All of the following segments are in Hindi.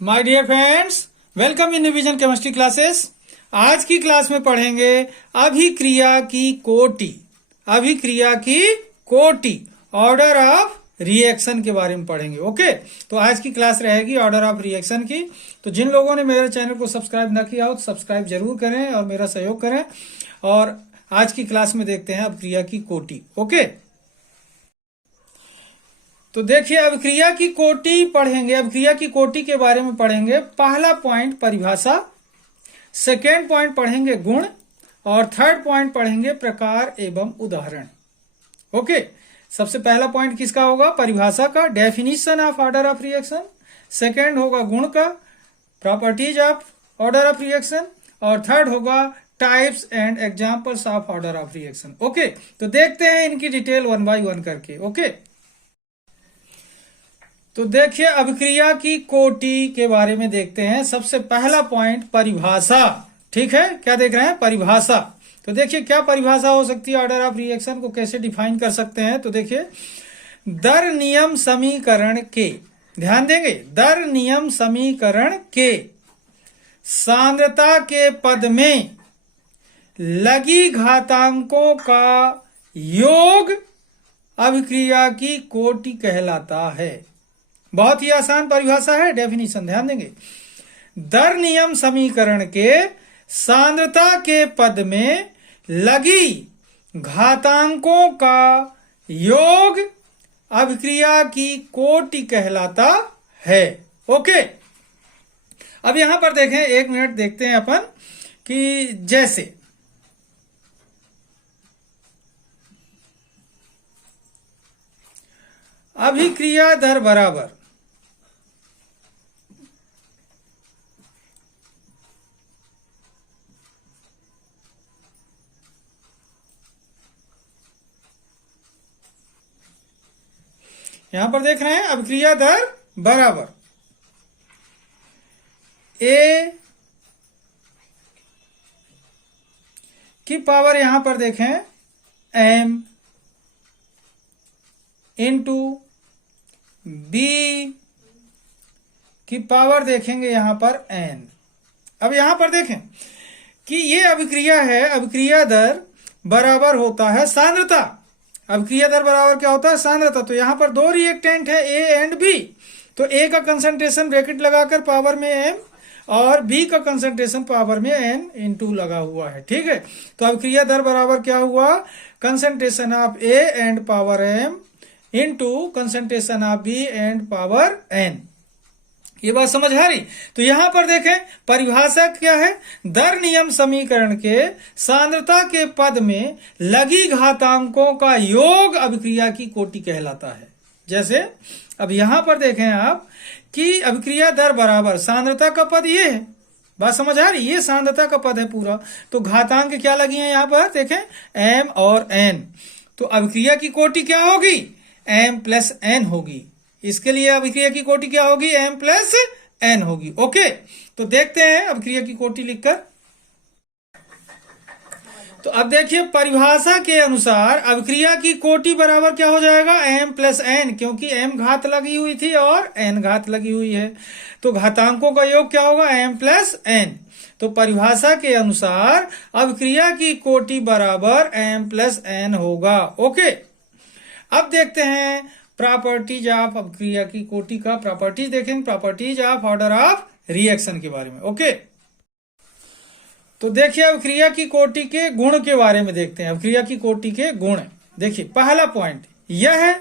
My dear friends, welcome in revision chemistry classes. आज की क्लास में पढ़ेंगे अभिक्रिया की कोटि। अभिक्रिया की कोटि, ऑर्डर ऑफ रिएक्शन के बारे में पढ़ेंगे। ओके, तो आज की क्लास रहेगी ऑर्डर ऑफ रिएक्शन की। तो जिन लोगों ने मेरे चैनल को सब्सक्राइब ना किया हो तो सब्सक्राइब जरूर करें और मेरा सहयोग करें। और आज की क्लास में देखते हैं अभिक्रिया की कोटि। ओके, तो देखिए अभिक्रिया की कोटि पढ़ेंगे। अभिक्रिया की कोटि के बारे में पढ़ेंगे। पहला पॉइंट परिभाषा, सेकेंड पॉइंट पढ़ेंगे गुण, और थर्ड पॉइंट पढ़ेंगे प्रकार एवं उदाहरण। ओके, सबसे पहला पॉइंट किसका होगा? परिभाषा का, definition of order of reaction. Second होगा गुण का, properties of order of reaction. और थर्ड होगा types and examples of order of reaction. Okay, तो देखते हैं इनकी डिटेल वन बाय वन करके। ओके, तो देखिए अभिक्रिया की कोटि के बारे में देखते हैं। सबसे पहला पॉइंट परिभाषा। ठीक है, क्या देख रहे हैं? परिभाषा। तो देखिए क्या परिभाषा हो सकती है, ऑर्डर ऑफ रिएक्शन को कैसे डिफाइन कर सकते हैं। तो देखिए दर नियम समीकरण के, ध्यान देंगे, दर नियम समीकरण के सांद्रता के पद में लगी घातांकों का योग अभिक्रिया की कोटि कहलाता है। बहुत ही आसान परिभाषा है, डेफिनेशन ध्यान देंगे। दर नियम समीकरण के सांद्रता के पद में लगी घातांकों का योग अभिक्रिया की कोटि कहलाता है। ओके, अब यहां पर देखें, एक मिनट देखते हैं अपन कि जैसे अभिक्रिया दर बराबर यहां पर देख रहे हैं अभिक्रिया दर बराबर ए की पावर, यहां पर देखें एम इंटू बी की पावर देखेंगे यहां पर एन। अब यहां पर देखें कि ये अभिक्रिया है, अभिक्रिया दर बराबर होता है सांद्रता। अभिक्रिया दर बराबर क्या होता है? सांद्रता। तो यहां पर दो रिएक्टेंट है ए एंड बी, तो ए का कंसंट्रेशन ब्रैकेट लगाकर पावर में एम और बी का कंसंट्रेशन पावर में एन इंटू लगा हुआ है। ठीक है, तो अभिक्रिया दर बराबर क्या हुआ? Concentration of A and power m into concentration of B and power n. ये बात समझ आ रही? तो यहां पर देखें परिभाषा क्या है? दर नियम समीकरण के सांद्रता के पद में लगी घातांकों का योग अभिक्रिया की कोटि कहलाता है। जैसे अब यहां पर देखें आप कि अभिक्रिया दर बराबर सांद्रता का पद ये है, बात समझ आ रही? ये सांद्रता का पद है पूरा, तो घातांक क्या लगी है यहां पर देखें एम और एन। तो अभिक्रिया की कोटि क्या होगी? एम प्लस एन होगी। इसके लिए अभिक्रिया की कोटि क्या होगी? एम प्लस एन होगी। ओके, तो देखते हैं अभिक्रिया की कोटि लिखकर। तो अब देखिए परिभाषा के अनुसार अभिक्रिया की कोटि बराबर क्या हो जाएगा? एम प्लस एन, क्योंकि एम घात लगी हुई थी और एन घात लगी हुई है, तो घातांकों का योग क्या होगा? M plus n. तो परिभाषा के अनुसार अभिक्रिया की कोटि बराबर एम प्लस एन होगा। ओके, अब देखते हैं प्रॉपर्टीज ऑफ अभिक्रिया की कोटि का। प्रॉपर्टीज देखेंगे, properties of order of reaction के बारे में। ओके, तो देखिए अभिक्रिया की कोटि के गुण के बारे में देखते हैं। अभिक्रिया की कोटि के गुण देखिए, पहला पॉइंट यह है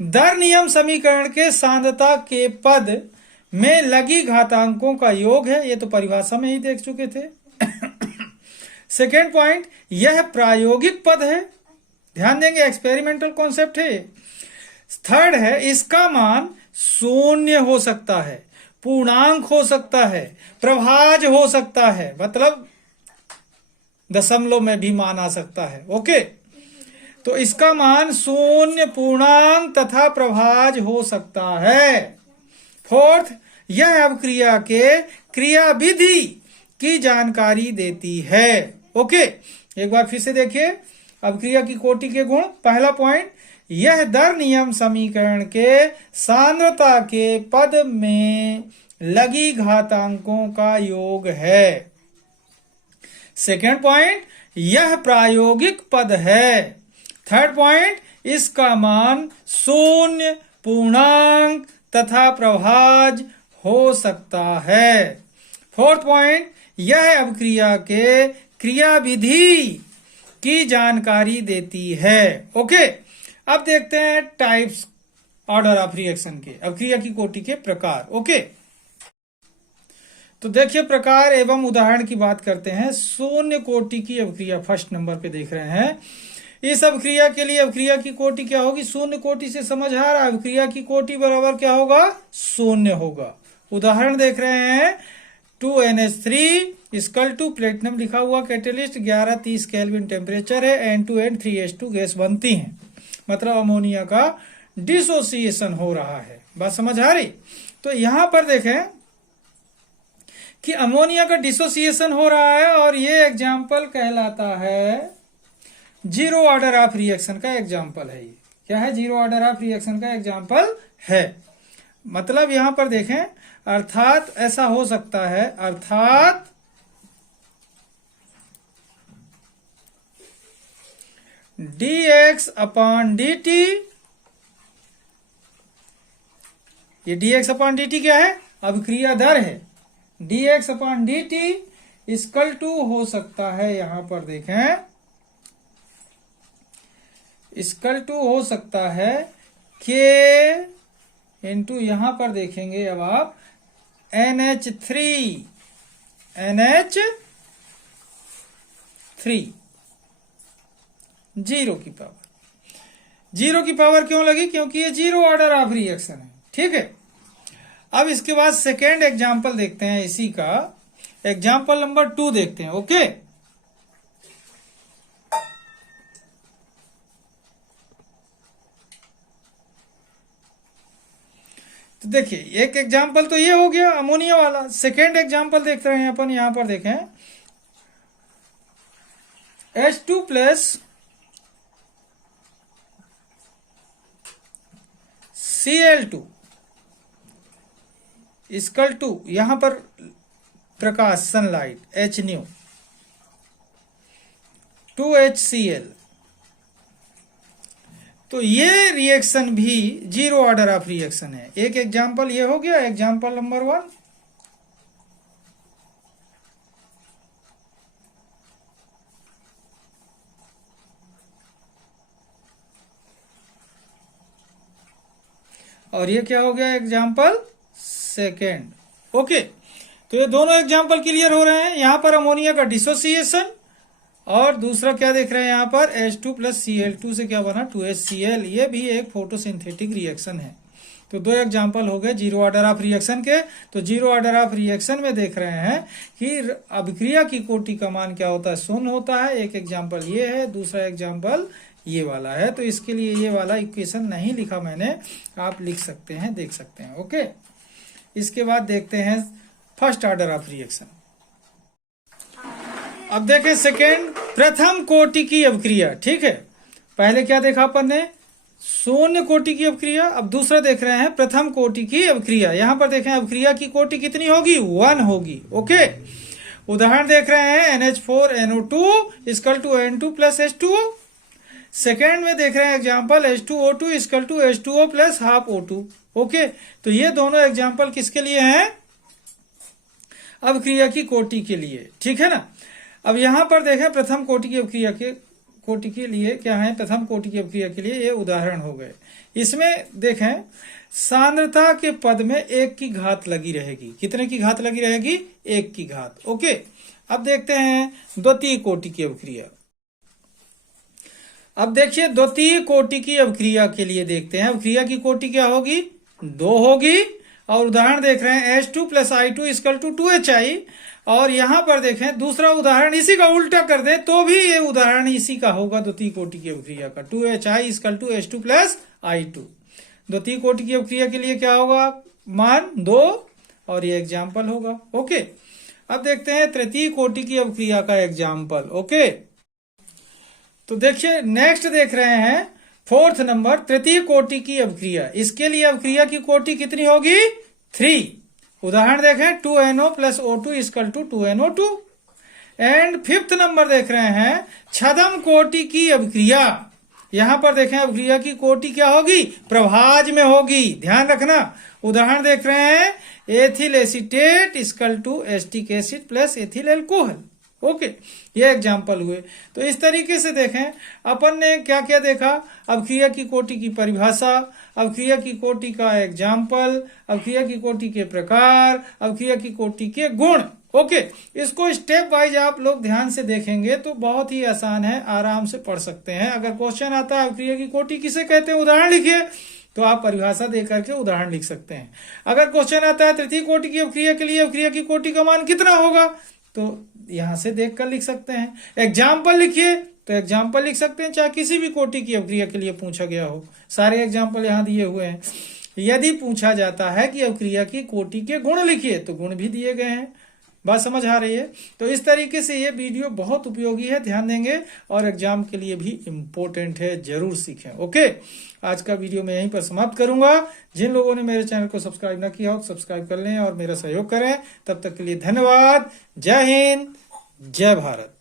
दर नियम समीकरण के सांद्रता के पद में लगी घातांकों का योग है। ये तो परिभाषा में ही देख चुके थे। सेकेंड पॉइंट, यह प्रायोगिक पद है, ध्यान देंगे, एक्सपेरिमेंटल कॉन्सेप्ट है। थर्ड है इसका मान शून्य हो सकता है, पूर्णांक हो सकता है, प्रभाज हो सकता है, मतलब दशमलव में भी मान आ सकता है। ओके, तो इसका मान शून्य, पूर्णांक तथा प्रभाज हो सकता है। फोर्थ, यह अभिक्रिया के क्रियाविधि की जानकारी देती है। ओके, एक बार फिर से देखिए अभिक्रिया की कोटि के गुण। पहला पॉइंट, यह दर नियम समीकरण के सांद्रता के पद में लगी घातांकों का योग है। सेकेंड पॉइंट, यह प्रायोगिक पद है। थर्ड पॉइंट, इसका मान शून्य, पूर्णांक तथा प्रभाज्य हो सकता है। फोर्थ पॉइंट, यह अभिक्रिया के क्रियाविधि की जानकारी देती है। ओके, अब देखते हैं टाइप्स ऑर्डर ऑफ रिएक्शन के, अभिक्रिया की कोटि के प्रकार। ओके, तो देखिए प्रकार एवं उदाहरण की बात करते हैं। शून्य कोटि की अभिक्रिया फर्स्ट नंबर पे देख रहे हैं। इस अभिक्रिया के लिए अभिक्रिया की कोटि क्या होगी? शून्य कोटि से समझ आ रहा है, अभिक्रिया की कोटि बराबर क्या होगा? शून्य होगा। उदाहरण देख रहे हैं, 2NH3 इक्वल टू प्लेटिनम लिखा हुआ कैटेलिस्ट, 1130 केल्विन टेम्परेचर है, N2N 3H2 गैस बनती है, मतलब अमोनिया का डिसोसिएशन हो रहा है। बात समझ आ रही? तो यहां पर देखें कि अमोनिया का डिसोसिएशन हो रहा है और ये एग्जाम्पल कहलाता है जीरो ऑर्डर ऑफ रिएक्शन का एग्जाम्पल है। ये क्या है? जीरो ऑर्डर ऑफ रिएक्शन का एग्जाम्पल है। मतलब यहां पर देखें, अर्थात ऐसा हो सकता है, अर्थात dx अपॉन dt, ये dx अपॉन dt क्या है? अभिक्रिया दर है। dx upon dt equal to हो सकता है, यहां पर देखें, इक्वल टू हो सकता है k इंटू, यहां पर देखेंगे अब आप, NH3 जीरो की पावर। जीरो की पावर क्यों लगी? क्योंकि ये जीरो ऑर्डर ऑफ रिएक्शन है। ठीक है, अब इसके बाद सेकेंड एग्जाम्पल देखते हैं इसी का, एग्जाम्पल नंबर 2 देखते हैं। ओके, तो देखिए एक एग्जाम्पल तो ये हो गया अमोनिया वाला। सेकेंड एग्जाम्पल देख रहे हैं अपन, यहां पर देखें, H2 plus Cl2 equal to, यहां पर प्रकाश, सनलाइट, H न्यू 2HCl। तो ये रिएक्शन भी जीरो ऑर्डर ऑफ रिएक्शन है। एक एग्जाम्पल ये हो गया, एग्जाम्पल नंबर 1। और ये क्या हो गया? Example second. ओके, तो ये दोनों एग्जाम्पल क्लियर हो रहे हैं। यहां पर अमोनिया का डिसोसिएशन, और दूसरा क्या देख रहे हैं यहां पर, H2 प्लस Cl2 से क्या बना? 2HCl। ये भी एक फोटोसिंथेटिक रिएक्शन है। तो दो एग्जाम्पल हो गए जीरो ऑर्डर ऑफ रिएक्शन के। तो जीरो ऑर्डर ऑफ रिएक्शन में देख रहे हैं कि अभिक्रिया की कोटि का मान क्या होता है? शून्य होता है। एक एग्जाम्पल ये है, दूसरा एग्जाम्पल ये वाला है। तो इसके लिए ये वाला इक्वेशन नहीं लिखा मैंने, आप लिख सकते हैं, देख सकते हैं। ओके, इसके बाद देखते हैं फर्स्ट ऑर्डर ऑफ रिएक्शन। अब देखें सेकेंड, प्रथम कोटि की अभिक्रिया। ठीक है, पहले क्या देखा अपन ने? शून्य कोटि की अभिक्रिया। अब दूसरा देख रहे हैं प्रथम कोटि की अभिक्रिया। यहां पर देखें अभिक्रिया की कोटि कितनी होगी? 1 होगी। ओके, उदाहरण देख रहे हैं, NH4NO2 equal to N2 plus H2O। Second में देख रहे हैं example, H2O2 equal to H2O plus half O2। Okay, तो ये दोनों एग्जाम्पल किसके लिए हैं? अभिक्रिया की कोटि के लिए। ठीक है ना। अब यहां पर देखें प्रथम कोटि की अभिक्रिया के कोटि के लिए क्या है? प्रथम कोटि की अभिक्रिया के लिए ये उदाहरण हो गए। इसमें देखें सांद्रता के पद में 1 की घात लगी रहेगी। कितने की घात लगी रहेगी? 1 की घात। ओके, अब देखते हैं द्वितीय कोटि की अभिक्रिया। अब देखिए द्वितीय कोटि की अभिक्रिया के लिए देखते हैं, अभिक्रिया की कोटि क्या होगी? 2 होगी। और उदाहरण देख रहे हैं H2 plus I2 equal to 2HI। और यहां पर देखें दूसरा उदाहरण इसी का उल्टा कर दे तो भी ये उदाहरण इसी का होगा द्वितीय कोटि की अभिक्रिया का, 2HI equal to H2 plus I2। द्वितीय कोटि की अभिक्रिया के लिए क्या होगा? मान 2, और ये एग्जाम्पल होगा। ओके, अब देखते हैं तृतीय कोटि की अभिक्रिया का एग्जाम्पल। ओके, तो देखिए नेक्स्ट देख रहे हैं फोर्थ नंबर, तृतीय कोटि की अभिक्रिया। इसके लिए अभिक्रिया की कोटि कितनी होगी? 3। उदाहरण देखें 2NO + O2 = 2NO2। And fifth number देख रहे हैं छद्म कोटि की अभिक्रिया। यहां पर देखें अभिक्रिया की कोटि क्या होगी, प्रभाज में होगी, ध्यान रखना। उदाहरण देख रहे हैं ethyl acetate = acetic acid + ethyl alcohol. Okay, ये एग्जाम्पल हुए। तो इस तरीके से देखें अपन ने क्या क्या देखा, अभिक्रिया की कोटि की परिभाषा, अभिक्रिया की कोटि का एग्जाम्पल, अभिक्रिया की कोटि के प्रकार, अभिक्रिया की कोटि के गुण। ओके, इसको स्टेप वाइज आप लोग ध्यान से देखेंगे तो बहुत ही आसान है, आराम से पढ़ सकते हैं। अगर क्वेश्चन आता है अभिक्रिया की कोटि किसे कहते हैं, उदाहरण लिखिए, तो आप परिभाषा दे करके उदाहरण लिख सकते हैं। अगर क्वेश्चन आता है तृतीय कोटि की अभिक्रिया के लिए अभिक्रिया की कोटि का मान कितना होगा, तो यहां से देखकर लिख सकते हैं। एग्जाम्पल लिखिए तो एग्जाम्पल लिख सकते हैं, चाहे किसी भी कोटि की अभिक्रिया के लिए पूछा गया हो। सारे एग्जाम्पल यहां दिए हुए हैं। यदि पूछा जाता है कि अभिक्रिया की कोटि के गुण लिखिए तो गुण भी दिए गए हैं। बात समझ आ रही है। तो इस तरीके से ये वीडियो बहुत उपयोगी है, ध्यान देंगे, और एग्जाम के लिए भी इम्पोर्टेंट है, जरूर सीखें। ओके, आज का वीडियो मैं यहीं पर समाप्त करूंगा। जिन लोगों ने मेरे चैनल को सब्सक्राइब ना किया हो सब्सक्राइब कर लें और मेरा सहयोग करें। तब तक के लिए धन्यवाद। जय हिंद, जय भारत।